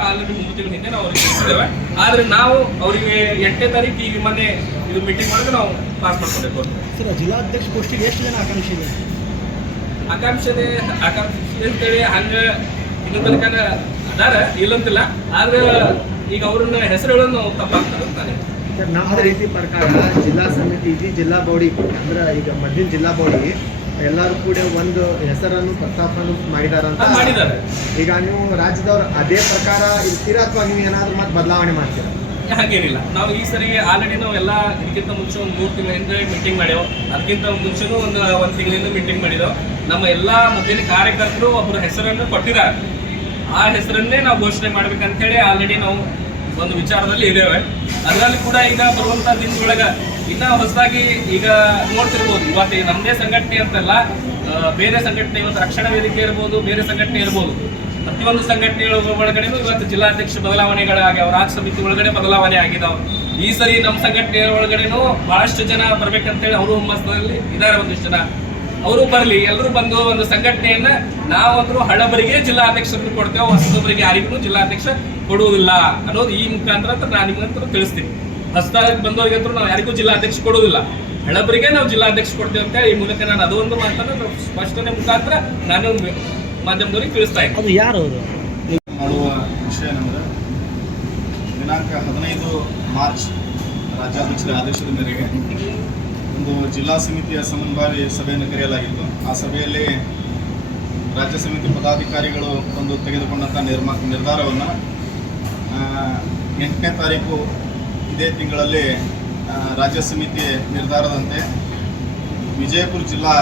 Already ಮೂರು ತಿಂಗಳ ಹಿಂದೆ ನಾವು ಅವ್ರಿಗೆ ಆದ್ರೆ ನಾವು ಅವರಿಗೆ ಎಂಟನೇ ತಾರೀಕು ಈಗ ಮೊನ್ನೆ ಇದು ಮೀಟಿಂಗ್ ಮಾಡಿದ್ರೆ ನಾವು ಪಾಸ್ ಮಾಡ್ಕೊಬೇಕು ಸರ್ ಜಿಲ್ಲಾಧ್ಯಕ್ಷ ಗೋಷ್ಠಿಗೆ ಎಷ್ಟು ಜನ ಆಕಾಂಕ್ಷಿ ಇದೆ? ಆಕಾಂಕ್ಷೆ ಆಕಾಂಕ್ಷೆ ಅಂತೇಳಿ ಹಂಗ ಇನ್ನು ತನಕ ಅದಾರ ಇಲ್ಲಂತಿಲ್ಲ. ಆದ್ರೆ ಈಗ ಅವ್ರನ್ನ ಹೆಸರು ಹೇಳೋದು ನಾವು ತಪ್ಪಾಗ್ತದೆ ಅಂತಾನೆ ಸರ್ ನಮ್ಮ ರೀತಿ ಪ್ರಕಾರ ಜಿಲ್ಲಾ ಸಮಿತಿ ಇದೆ ಜಿಲ್ಲಾ ಬಾಡಿ ಅಂದ್ರೆ ಈಗ ಮದ್ದಿನ ಜಿಲ್ಲಾ ಬಾಡಿ ಎಲ್ಲರೂ ಕೂಡ ಒಂದು ಹೆಸರನ್ನು ಪ್ರಸ್ತಾಪನೂ ಮಾಡಿದಾರ ಅಂತ ಮಾಡಿದ್ದಾರೆ. ಈಗ ನೀವು ರಾಜ್ಯದವ್ರು ಅದೇ ಪ್ರಕಾರ ಇರ್ತೀರಾ ಅಥವಾ ನೀವು ಏನಾದ್ರು ಮತ್ತೆ ಬದಲಾವಣೆ ಮಾಡ್ತೀರಾ? ಹಾಗೇನಿಲ್ಲ. ನಾವು ಈ ಸರಿ ಆಲ್ರೆಡಿ ನಾವು ಎಲ್ಲ ಇದಕ್ಕಿಂತ ಮುಂಚೆ ಒಂದು ಮೂರು ತಿಂಗಳ ಹಿಂದೆ ಮೀಟಿಂಗ್ ಮಾಡ್ಯಾವ ಅದಕ್ಕಿಂತ ಮುಂಚೆನೂ ಒಂದು ಒಂದು ತಿಂಗಳಿಂದ ಮೀಟಿಂಗ್ ಮಾಡಿದೆವು. ನಮ್ಮ ಎಲ್ಲ ಮೊದಲಿನ ಕಾರ್ಯಕರ್ತರು ಒಬ್ಬರ ಹೆಸರನ್ನು ಕೊಟ್ಟಿದ್ದಾರೆ. ಆ ಹೆಸರನ್ನೇ ನಾವು ಘೋಷಣೆ ಮಾಡ್ಬೇಕಂತೇಳಿ ಆಲ್ರೆಡಿ ನಾವು ಒಂದು ವಿಚಾರದಲ್ಲಿ ಇದ್ದೇವೆ. ಅದರಲ್ಲಿ ಕೂಡ ಈಗ ಬರುವಂಥ ದಿನದೊಳಗ ಇನ್ನ ಹೊಸದಾಗಿ ಈಗ ನೋಡ್ತಿರ್ಬೋದು ಇವತ್ತು ನಮ್ಮದೇ ಸಂಘಟನೆ ಅಂತಲ್ಲ ಬೇರೆ ಸಂಘಟನೆ, ಇವತ್ತು ರಕ್ಷಣಾ ವೇದಿಕೆ ಇರ್ಬೋದು, ಬೇರೆ ಸಂಘಟನೆ ಇರ್ಬೋದು. ಪ್ರತಿಯೊಂದು ಸಂಘಟನೆಗಳ ಒಳಗಡೆನೂ ಇವತ್ತು ಜಿಲ್ಲಾಧ್ಯಕ್ಷ ಬದಲಾವಣೆಗಳಾಗ್ಯಾವ ರಾಜ್ಯ ಸಮಿತಿ ಒಳಗಡೆ ಬದಲಾವಣೆ ಆಗಿದಾವ. ಈ ಸರಿ ನಮ್ಮ ಸಂಘಟನೆ ಒಳಗಡೆನೂ ಬಹಳಷ್ಟು ಜನ ಬರ್ಬೇಕಂತೇಳಿ ಅವರು ಹುಮ್ಮಸ್ನಲ್ಲಿ ಇದ್ದಾರೆ ಒಂದಿಷ್ಟು ಜನ. ಅವರು ಬರಲಿ, ಎಲ್ಲರೂ ಬಂದು ಒಂದು ಸಂಘಟನೆಯನ್ನ ನಾವಂದ್ರು ಹಳಬರಿಗೆ ಜಿಲ್ಲಾಧ್ಯಕ್ಷರು ಕೊಡ್ತೇವೆ ಹೊಸದೊಬ್ಬರಿಗೆ ಯಾರಿಗೂ ಜಿಲ್ಲಾಧ್ಯಕ್ಷ ಕೊಡುವುದಿಲ್ಲ ಅನ್ನೋದು ಈ ಮುಖಾಂತರ ನಾನು ನಿಮಗಂತೂ ತಿಳಿಸ್ತೀನಿ. ಹೊಸದಾಗಿ ಅಂತ ನಾವು ಯಾರಿಗೂ ಜಿಲ್ಲಾ ಅಧ್ಯಕ್ಷ ಕೊಡುವುದಿಲ್ಲ. ಹಳಬರಿಗೆ ನಾವು ಜಿಲ್ಲಾ ಅಧ್ಯಕ್ಷ ಕೊಡ್ತೇವೆ ಅಂತ ಈ ಮೂಲಕ ನಾನು ಅದೊಂದು ಮಾತನ್ನು ಸ್ಪಷ್ಟನೆ ಮುಖಾಂತರ ನಾನು ಮಾಧ್ಯಮದವರಿಗೆ ತಿಳಿಸ್ತಾ ಇದ್ದೀನಿ. ಅದು ಯಾರು ಅವರು? ಮಾಡುವ ವಿಷಯ ಏನಂದ್ರೆ ದಿನಾಂಕ ಹದಿನೈದು ಮಾರ್ಚ್ ರಾಜ್ಯಾಧ್ಯಕ್ಷರ ಆದೇಶದ ಮೇರೆಗೆ ಒಂದು ಜಿಲ್ಲಾ ಸಮಿತಿಯ ಸಮನ್ವಯ ಸಭೆಯನ್ನು ಕರೆಯಲಾಗಿತ್ತು. ಆ ಸಭೆಯಲ್ಲಿ ರಾಜ್ಯ ಸಮಿತಿ ಪದಾಧಿಕಾರಿಗಳು ಒಂದು ತೆಗೆದುಕೊಂಡಂಥ ನಿರ್ಮಾ ನಿರ್ಧಾರವನ್ನು ಎಂಟನೇ ತಾರೀಕು ಇದೇ ತಿಂಗಳಲ್ಲಿ ರಾಜ್ಯ ಸಮಿತಿ ನಿರ್ಧಾರದಂತೆ ವಿಜಯಪುರ ಜಿಲ್ಲಾ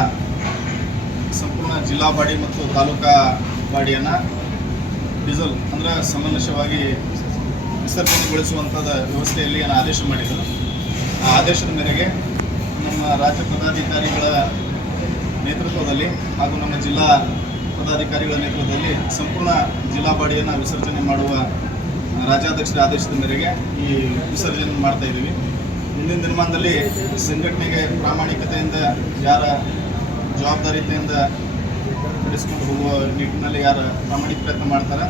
ಸಂಪೂರ್ಣ ಜಿಲ್ಲಾ ಬಾಡಿ ಮತ್ತು ತಾಲೂಕಾ ಬಾಡಿಯನ್ನು ಡೀಸೆಲ್ ಅಂದರೆ ಸಮಂಜಸವಾಗಿ ವಿಸರ್ಜನೆಗೊಳಿಸುವಂಥದ್ದು ವ್ಯವಸ್ಥೆಯಲ್ಲಿ ಏನು ಆದೇಶ ಮಾಡಿದರು. ಆ ಆದೇಶದ ಮೇರೆಗೆ ನಮ್ಮ ರಾಜ್ಯ ಪದಾಧಿಕಾರಿಗಳ ನೇತೃತ್ವದಲ್ಲಿ ಹಾಗೂ ನಮ್ಮ ಜಿಲ್ಲಾ ಪದಾಧಿಕಾರಿಗಳ ನೇತೃತ್ವದಲ್ಲಿ ಸಂಪೂರ್ಣ ಜಿಲ್ಲಾ ಬಾಡಿಯನ್ನು ವಿಸರ್ಜನೆ ಮಾಡುವ ರಾಜ್ಯಾಧ್ಯಕ್ಷರ ಆದೇಶದ ಮೇರೆಗೆ ಈ ವಿಸರ್ಜನೆ ಮಾಡ್ತಾ ಇದ್ದೀವಿ. ಮುಂದಿನ ದಿನಮಾನದಲ್ಲಿ ಸಂಘಟನೆಗೆ ಪ್ರಾಮಾಣಿಕತೆಯಿಂದ ಯಾರ ಜವಾಬ್ದಾರಿತೆಯಿಂದ ನಡೆಸ್ಕೊಂಡು ಹೋಗುವ ನಿಟ್ಟಿನಲ್ಲಿ ಯಾರು ಪ್ರಾಮಾಣಿಕ ಪ್ರಯತ್ನ ಮಾಡ್ತಾರೆ.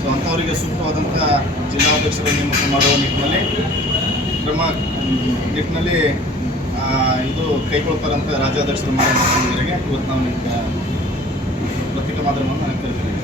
ಸೊ ಅಂಥವರಿಗೆ ಸೂಕ್ತವಾದಂಥ ಜಿಲ್ಲಾಧ್ಯಕ್ಷರ ನೇಮಕ ಮಾಡುವ ನಿಟ್ಟಿನಲ್ಲಿ ಕ್ರಮ ನಿಟ್ಟಿನಲ್ಲಿ ಇದು ಕೈಗೊಳ್ತಾರಂತ ರಾಜ್ಯಾಧ್ಯಕ್ಷರ ಮಾಡಿದ ಇವತ್ತು ನಾವು ಪತ್ರಿಕಾ ಮಾಧ್ಯಮವನ್ನು ಕರೆದಿದ್ದೀವಿ.